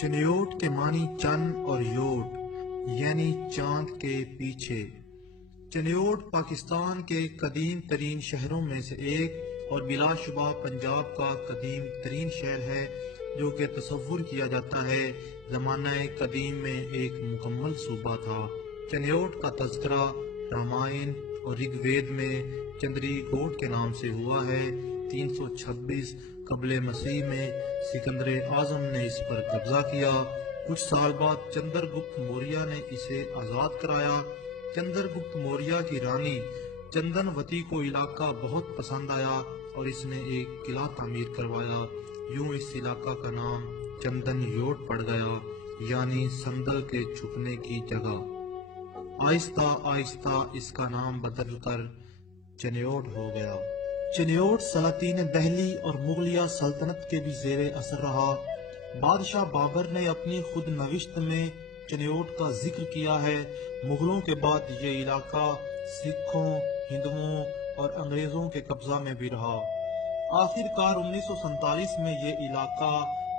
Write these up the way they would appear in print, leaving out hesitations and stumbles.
چنیوٹ کے معنی چن اور یوٹ یعنی چاند کے پیچھے۔ چنیوٹ پاکستان کے قدیم ترین شہروں میں سے ایک اور بلا شبہ پنجاب کا قدیم ترین شہر ہے، جو کہ تصور کیا جاتا ہے زمانہ قدیم میں ایک مکمل صوبہ تھا۔ چنیوٹ کا تذکرہ رامائن اور رگ وید میں چندری کوٹ کے نام سے ہوا ہے۔ 326 قبل مسیح میں سکندر اعظم نے اس پر قبضہ کیا۔ کچھ سال بعد چندر گپت موریہ نے اسے آزاد کرایا۔ چندر گپت موریہ کی رانی چندن وتی کو علاقہ بہت پسند آیا اور اس نے ایک قلعہ تعمیر کروایا۔ یوں اس علاقہ کا نام چندن یوٹ پڑ گیا، یعنی سندل کے چھپنے کی جگہ۔ آہستہ آہستہ اس کا نام بدل کر چنیوٹ ہو گیا۔ چنیوٹ سلاطین دہلی اور مغلیہ سلطنت کے بھی زیر اثر رہا۔ بادشاہ بابر نے اپنی خود نوشت میں چنیوٹ کا ذکر کیا ہے۔ مغلوں کے بعد یہ علاقہ سکھوں، ہندوؤں اور انگریزوں کے قبضہ میں بھی رہا۔ آخر کار 1947 میں یہ علاقہ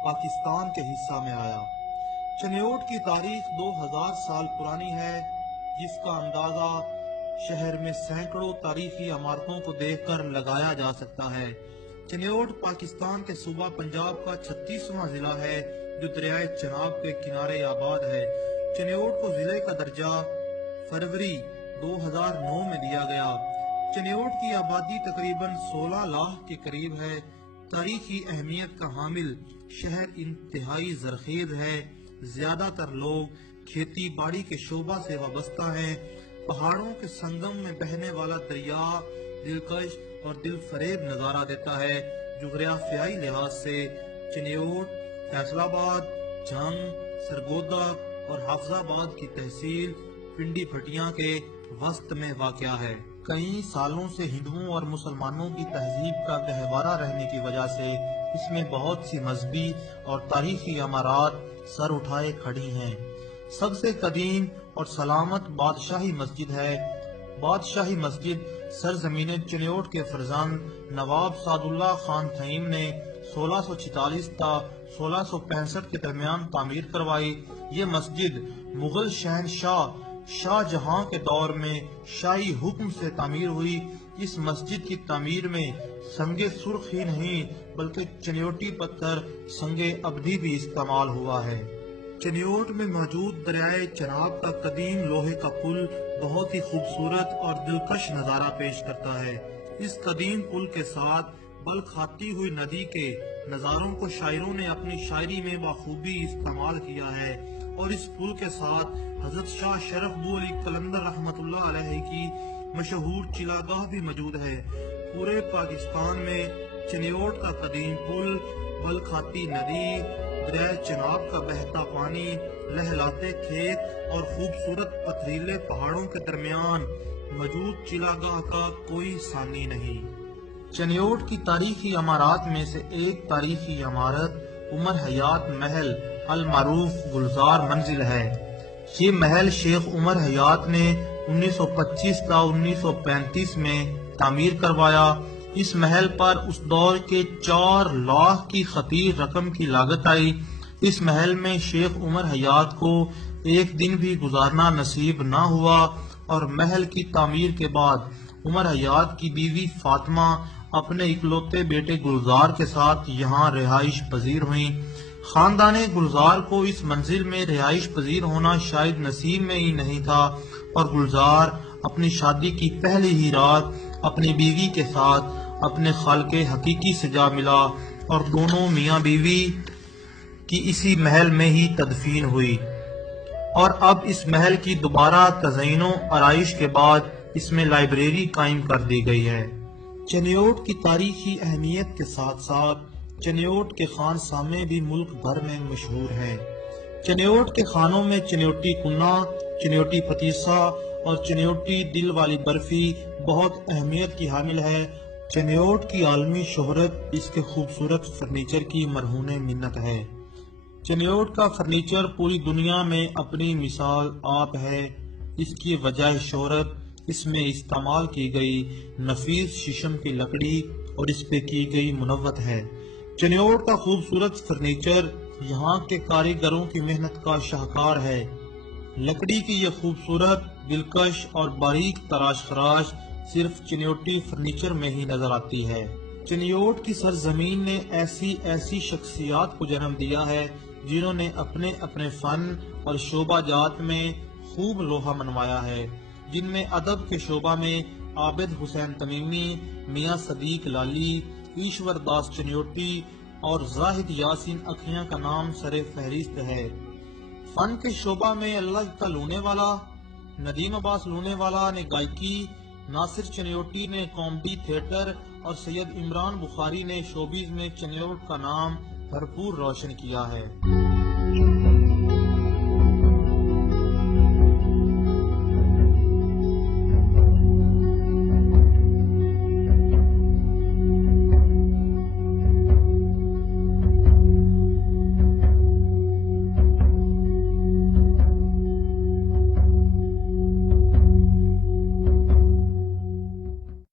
پاکستان کے حصہ میں آیا۔ چنیوٹ کی تاریخ 2000 سال پرانی ہے، جس کا اندازہ شہر میں سینکڑوں تاریخی عمارتوں کو دیکھ کر لگایا جا سکتا ہے۔ چنیوٹ پاکستان کے صوبہ پنجاب کا 36واں ضلع ہے، جو دریائے چناب کے کنارے آباد ہے۔ چنیوٹ کو ضلع کا درجہ فروری 2009 میں دیا گیا۔ چنیوٹ کی آبادی تقریباً 16 لاکھ کے قریب ہے۔ تاریخی اہمیت کا حامل شہر انتہائی زرخیز ہے۔ زیادہ تر لوگ کھیتی باڑی کے شعبہ سے وابستہ ہیں۔ پہاڑوں کے سنگم میں بہنے والا دریا دلکش اور دل فریب نظارہ دیتا ہے۔ جغرافیائی لحاظ سے چنیوٹ فیصل آباد، جھنگ، سرگودا اور حافظ آباد کی تحصیل پنڈی پھٹیاں کے وسط میں واقع ہے۔ کئی سالوں سے ہندوؤں اور مسلمانوں کی تہذیب کا گہوارہ رہنے کی وجہ سے اس میں بہت سی مذہبی اور تاریخی عمارات سر اٹھائے کھڑی ہیں۔ سب سے قدیم اور سلامت بادشاہی مسجد ہے۔ بادشاہی مسجد سرزمین چنیوٹ کے فرزند نواب سعد اللہ خان تھیم نے 1646 تا 1665 کے درمیان تعمیر کروائی۔ یہ مسجد مغل شہنشاہ شاہ جہاں کے دور میں شاہی حکم سے تعمیر ہوئی۔ اس مسجد کی تعمیر میں سنگ سرخ ہی نہیں بلکہ چنیوٹی پتھر سنگ ابدی بھی استعمال ہوا ہے۔ چنیوٹ میں موجود دریائے چناب کا قدیم لوہے کا پل بہت ہی خوبصورت اور دلکش نظارہ پیش کرتا ہے۔ اس قدیم پل کے ساتھ بل کھاتی ہوئی ندی کے نظاروں کو شاعروں نے اپنی شاعری میں بخوبی استعمال کیا ہے، اور اس پل کے ساتھ حضرت شاہ شرف بو علی قلندر رحمت اللہ علیہ کی مشہور چلاگاہ بھی موجود ہے۔ پورے پاکستان میں چنیوٹ کا قدیم پل، بل کھاتی ندی، دریائے چناب کا بہتا پانی، لہلاتے کھیت اور خوبصورت پتھریلے پہاڑوں کے درمیان موجود چلاگاہ کا کوئی ثانی نہیں۔ چنیوٹ کی تاریخی عمارات میں سے ایک تاریخی عمارت عمر حیات محل المعروف گلزار منزل ہے۔ یہ محل شیخ عمر حیات نے 1925 تا 1935 میں تعمیر کروایا۔ اس محل پر اس دور کے 4 لاکھ کی خطیر رقم کی لاگت آئی۔ اس محل میں شیخ عمر حیات کو ایک دن بھی گزارنا نصیب نہ ہوا، اور محل کی تعمیر کے بعد عمر حیات کی بیوی فاطمہ اپنے اکلوتے بیٹے گلزار کے ساتھ یہاں رہائش پذیر ہوئیں۔ خاندان گلزار کو اس منزل میں رہائش پذیر ہونا شاید نصیب میں ہی نہیں تھا، اور گلزار اپنی شادی کی پہلی ہی رات اپنی بیوی کے ساتھ اپنے خالق حقیقی سے جا ملا، اور دونوں میاں بیوی کی اسی محل میں ہی تدفین ہوئی۔ اور اب اس محل کی دوبارہ تزئین و آرائش کے بعد اس میں لائبریری قائم کر دی گئی ہے۔ چنیوٹ کی تاریخی اہمیت کے ساتھ ساتھ چنیوٹ کے خان سامے بھی ملک بھر میں مشہور ہیں۔ چنیوٹ کے خانوں میں چنیوٹی کنہ، چنیوٹی پتیسا اور چنیوٹی دل والی برفی بہت اہمیت کی حامل ہے۔ چنیوٹ کی عالمی شہرت اس کے خوبصورت فرنیچر کی مرہون منت ہے۔ چنیوٹ کا فرنیچر پوری دنیا میں اپنی مثال آپ ہے۔ اس کی وجہ شہرت اس میں استعمال کی گئی نفیس شیشم کی لکڑی اور اس پہ کی گئی منوت ہے۔ چنیوٹ کا خوبصورت فرنیچر یہاں کے کاریگروں کی محنت کا شاہکار ہے۔ لکڑی کی یہ خوبصورت، دلکش اور باریک تراش خراش صرف چنیوٹی فرنیچر میں ہی نظر آتی ہے۔ چنیوٹ کی سرزمین نے ایسی شخصیات کو جنم دیا ہے جنہوں نے اپنے اپنے فن اور شعبہ جات میں خوب لوہا منوایا ہے، جن میں ادب کے شعبہ میں عابد حسین تمیمی، میاں صدیق لالی، ایشور داس چنیوٹی اور زاہد یاسین اکھیاں کا نام سر فہرست ہے۔ فن کے شعبہ میں اللہ کا لونے والا، ندیم عباس لونے والا نے گائیکی، ناصر چنیوٹی نے کامیڈی تھیٹر اور سید عمران بخاری نے شوبیز میں چنیوٹ کا نام بھرپور روشن کیا ہے۔